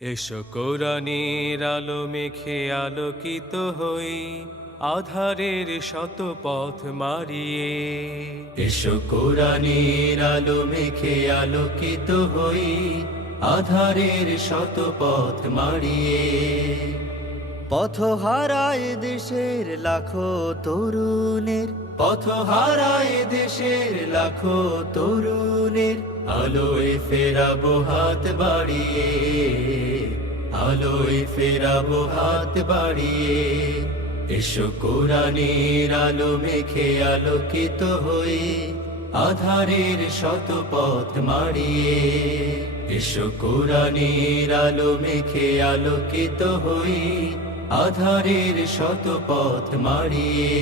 এসো কোরআনের আলো মেখে আলোকিত হই, আধারের শত পথ মারিয়ে। এসো কোরআনের আলো মেখে আলোকিত হই, আধারের শত পথ মারিয়ে। পথ হারায় দেশের লাখো তরুণের, পথ হারায় দেশের লাখো তরুণের, আলোয় ফেরাবো হাত বাড়িয়ে, আলোয় ফেরাবো হাত বাড়িয়ে। এসো কোরআনের আলো মেখে আলোকিত হই, আধারের শত পথ মারিয়ে। এসো কোরআনের আলো মেখে আলোকিত হই, আধারের শত পথ মারিয়ে।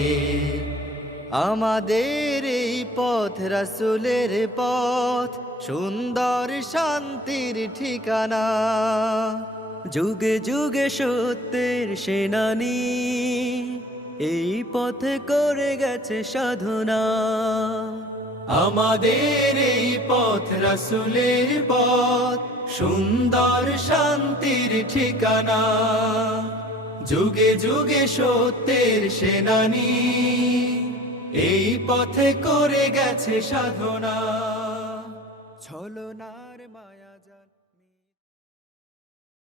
আমাদের এই পথ রাসূলের পথ, সুন্দর শান্তির ঠিকানা। যুগে যুগে সত্যের সেনানী, এই পথে করে গেছে সাধনা। আমাদের এই পথ রাসূলের পথ, সুন্দর শান্তির ঠিকানা। যুগে যুগে সত্যের সেনানী, এই পথে করে গেছে সাধনা। ছলনার মায়া